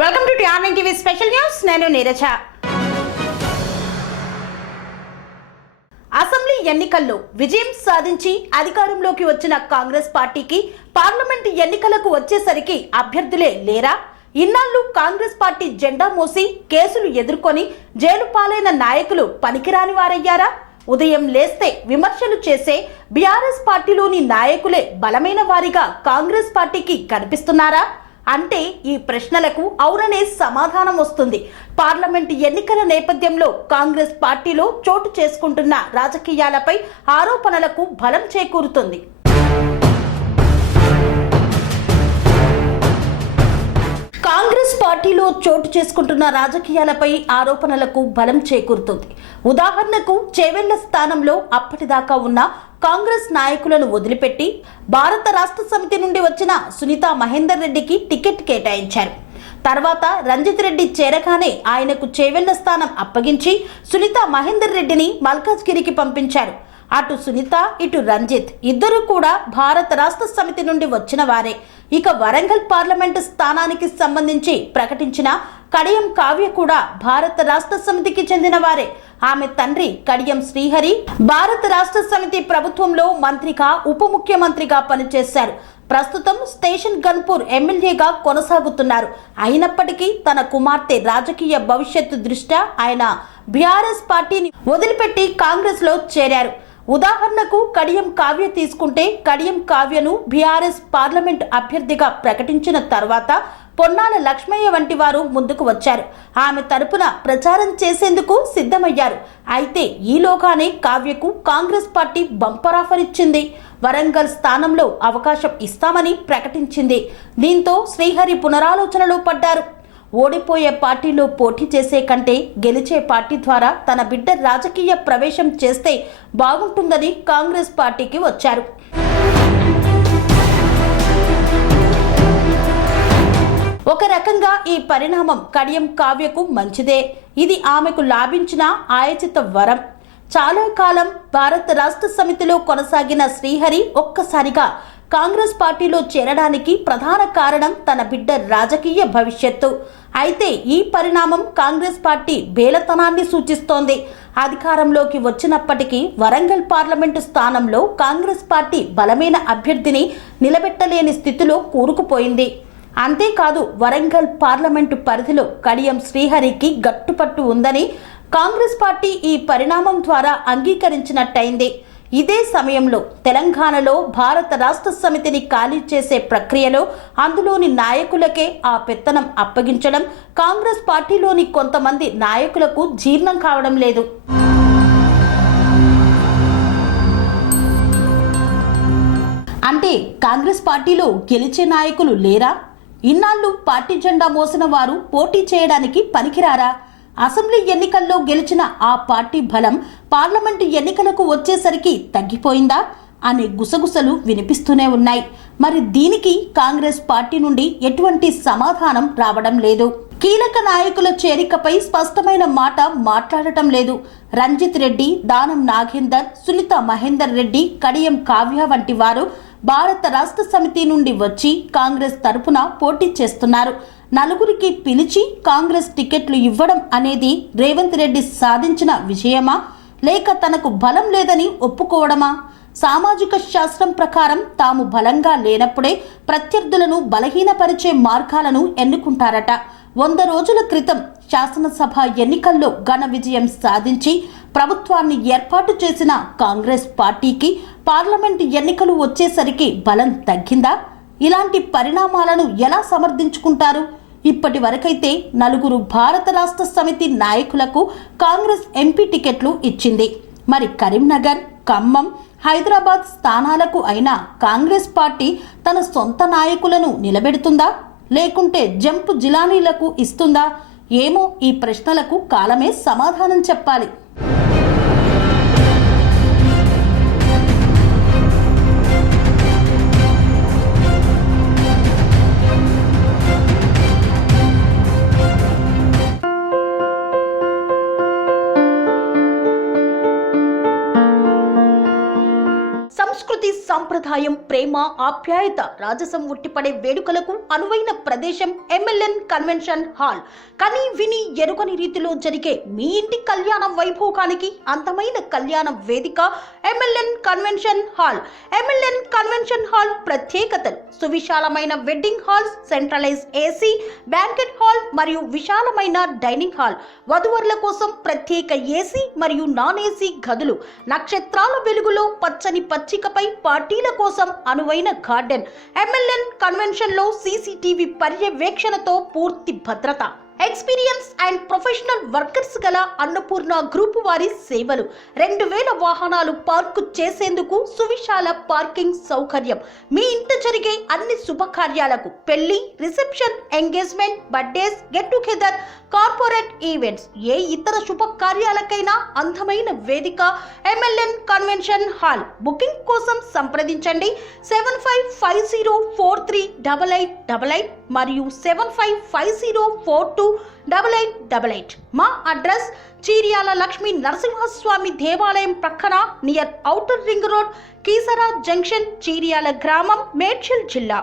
Welcome to టిఆర్9 TV special news. నేను Neeraja. Assembly ఎన్నికల్లో విజయం సాధించి అధికారంలోకి వచ్చిన కాంగ్రెస్ పార్టీకి పార్లమెంట్ ఎన్నికలకు వచ్చేసరికి అభ్యర్థులే లేరా? ఇన్నాళ్లు కాంగ్రెస్ పార్టీ జెండా మోసి కేసులు ఎదుర్కొని జైలు పాలైన నాయకులు పనికిరాని వారయ్యారా? ఉదయం లేస్తే విమర్శలు చేసే బీఆర్ఎస్ పార్టీలోని నాయకులే బలమైన వారిగా కాంగ్రెస్ పార్టీకి కనిపిస్తున్నారా అంటే ఈ ప్రశ్నలకు అవుననే సమాధానం వస్తుంది. పార్లమెంట్ ఎన్నికల నేపథ్యంలో కాంగ్రెస్ పార్టీలో చోటు చేసుకుంటున్న రాజకీయాలపై ఆరోపణలకు బలం చేకూరుతుంది. కాంగ్రెస్ పార్టీలో చోటు చేసుకుంటున్న రాజకీయాలపై ఆరోపణలకు బలం చేకూరుతుంది. ఉదాహరణకు చేవెళ్ల స్థానంలో అప్పటిదాకా ఉన్న కాంగ్రెస్ నాయకులను వదిలిపెట్టి భారత రాష్ట్ర సమితి నుండి వచ్చిన సునీతా మహేందర్ రెడ్డికి టికెట్ కేటాయించారు. తర్వాత రంజిత్ రెడ్డి చేరగానే ఆయనకు చేవెళ్ల స్థానం అప్పగించి సునీతా మహేందర్ రెడ్డిని మల్కాజ్గిరికి పంపించారు. అటు సునీత ఇటు రంజిత్ ఇద్దరు కూడా భారత రాష్ట్ర సమితి నుండి వచ్చిన వారే. ఇక వరంగల్ పార్లమెంటు స్థానానికి సంబంధించి ప్రకటించిన కడియం కావ్య కూడా భారత రాష్ట్ర సమితికి చెందిన వారే. ఆమె తండ్రి కడియం శ్రీహరి భారత రాష్ట్ర సమితి ప్రభుత్వంలో మంత్రిగా ఉప ముఖ్యమంత్రిగా పనిచేశారు. ప్రస్తుతం స్టేషన్ గన్పూర్ ఎమ్మెల్యేగా కొనసాగుతున్నారు. అయినప్పటికీ తన కుమార్తె రాజకీయ భవిష్యత్తు దృష్ట్యా ఆయన బీఆర్ఎస్ పార్టీని వదిలిపెట్టి కాంగ్రెస్ లో చేరారు. ఉదాహరణకు కడియం కావ్య తీసుకుంటే కడియం కావ్యను బీఆర్ఎస్ పార్లమెంట్ అభ్యర్థిగా ప్రకటించిన తర్వాత పొన్నాల లక్ష్మయ్య వంటి వారు ముందుకు వచ్చారు. ఆమె తరపున ప్రచారం చేసేందుకు సిద్ధమయ్యారు. అయితే ఈలోగానే కావ్యకు కాంగ్రెస్ పార్టీ బంపర్ ఆఫర్ ఇచ్చింది. వరంగల్ స్థానంలో అవకాశం ఇస్తామని ప్రకటించింది. దీంతో శ్రీహరి పునరాలోచనలో పడ్డారు. ఓడిపోయే పార్టీలో పోటీ చేసే కంటే గెలిచే పార్టీ ద్వారా తన బిడ్డ రాజకీయ ప్రవేశం చేస్తే బాగుంటుందని కాంగ్రెస్ పార్టీకి వచ్చారు. ఒక రకంగా ఈ పరిణామం కడియం కావ్యకు మంచిదే. ఇది ఆమెకు లాభించిన ఆయచిత వరం. చాలా కాలం భారత రాష్ట్ర సమితిలో కొనసాగిన శ్రీహరి ఒక్కసారిగా కాంగ్రెస్ పార్టీలో చేరడానికి ప్రధాన కారణం తన బిడ్డ రాజకీయ భవిష్యత్తు. అయితే ఈ పరిణామం కాంగ్రెస్ పార్టీ బేలతనాన్ని సూచిస్తోంది. అధికారంలోకి వచ్చినప్పటికీ వరంగల్ పార్లమెంటు స్థానంలో కాంగ్రెస్ పార్టీ బలమైన అభ్యర్థిని నిలబెట్టలేని స్థితిలో కూరుకుపోయింది. అంతేకాదు వరంగల్ పార్లమెంటు పరిధిలో కడియం శ్రీహరికి గట్టుపట్టు ఉందని కాంగ్రెస్ పార్టీ ఈ పరిణామం ద్వారా అంగీకరించినట్టయింది. ఇదే సమయంలో తెలంగాణలో భారత రాష్ట్ర సమితిని ఖాళీ చేసే ప్రక్రియలో అందులోని నాయకులకే ఆ పెత్తనం అప్పగించడం కాంగ్రెస్ పార్టీలోని కొంతమంది నాయకులకు జీర్ణం కావడం లేదు. అంటే కాంగ్రెస్ పార్టీలో గెలిచే నాయకులు లేరా? ఇన్నాళ్ళు పార్టీ జెండా మోసిన వారు పోటీ చేయడానికి పనికిరారా? అసెంబ్లీ ఎన్నికల్లో గెలిచిన ఆ పార్టీ బలం పార్లమెంటు ఎన్నికలకు వచ్చేసరికి తగ్గిపోయిందా అనే గుసగుసలు వినిపిస్తూనే ఉన్నాయి. మరి దీనికి కాంగ్రెస్ పార్టీ నుండి ఎటువంటి సమాధానం రావడం లేదు. కీలక నాయకుల చేరికపై స్పష్టమైన మాట మాట్లాడటం లేదు. రంజిత్ రెడ్డి, దానం నాగేందర్, సునీతా మహేందర్ రెడ్డి, కడియం కావ్య వంటి వారు భారత రాష్ట్ర సమితి నుండి వచ్చి కాంగ్రెస్ తరపున పోటీ చేస్తున్నారు. నలుగురికి పిలిచి కాంగ్రెస్ టికెట్లు ఇవ్వడం అనేది రేవంత్ రెడ్డి సాధించిన విజయమా, లేక తనకు బలం లేదని ఒప్పుకోవడమా? సామాజిక శాస్త్రం ప్రకారం తాము బలంగా లేనప్పుడే ప్రత్యర్థులను బలహీనపరిచే మార్గాలను ఎన్నుకుంటారట. 100 రోజుల క్రితం శాసనసభ ఎన్నికల్లో ఘన విజయం సాధించి ప్రభుత్వాన్ని ఏర్పాటు చేసిన కాంగ్రెస్ పార్టీకి పార్లమెంటు ఎన్నికలు వచ్చేసరికి బలం తగ్గిందా? ఇలాంటి పరిణామాలను ఎలా సమర్థించుకుంటారు? ఇప్పటి వరకైతే 4 భారత రాష్ట్ర సమితి నాయకులకు కాంగ్రెస్ ఎంపీ టికెట్లు ఇచ్చింది. మరి కరీంనగర్, ఖమ్మం, హైదరాబాద్ స్థానాలకు అయినా కాంగ్రెస్ పార్టీ తన సొంత నాయకులను నిలబెడుతుందా, లేకుంటే జంపు జిలానీలకు ఇస్తుందా? ఏమో, ఈ ప్రశ్నలకు కాలమే సమాధానం చెప్పాలి. సంస్కృతి సంప్రదాయం ప్రేమ ఆప్యాయత రాజసం ఉట్టిపడే వేడుకలకు అనువైన ప్రదేశం ఎంఎల్ఎన్ కన్వెన్షన్ హాల్. కని విని ఎరుగని రీతిలో జరిగే మీ ఇంటి కళ్యాణ వైభోగానికి అందమైన కళ్యాణ వేదిక MLN convention hall. MLN convention hall ప్రత్యేకతలు: సువిశాలమైన wedding halls, centralise AC banquet hall మరియు విశాలమైన డైనింగ్ హాల్, వధువరుల కోసం ప్రత్యేక ఏసీ మరియు నాన్ ఏసీ గదులు, నక్షత్రాల వెలుగులో పచ్చని పచ్చికపై పార్టీల కోసం అనువైన గార్డెన్. ఎంఎల్ఎన్ కన్వెన్షన్ లో సీసీటీవీ పర్యవేక్షణతో పూర్తి భద్రత. ఎక్స్పీరియన్స్ అండ్ ప్రొఫెషనల్ వర్కర్స్ గల అన్నపూర్ణ గ్రూప్ వారి సేవలు. 2000 వాహనాలు పార్కు చేసేందుకు సువిశాల పార్కింగ్ సౌకర్యం. మీ ఇంట జరిగే అన్ని శుభకార్యాలకు, పెళ్లి, reception, engagement, birthdays, get together, corporate events, ఏ ఇతర శుభకార్యాలకైనా అందమైన వేదిక ఎంఎల్ఎన్ కన్వెన్షన్ హాల్. బుకింగ్ కోసం సంప్రదించండి 7550438888 మరియు 7550428888. మా అడ్రస్ చీర్యాల లక్ష్మీ నరసింహస్వామి దేవాలయం ప్రక్కన, near outer ring road, Keesara junction, Cheeryal గ్రామం, మేడ్చల్ జిల్లా.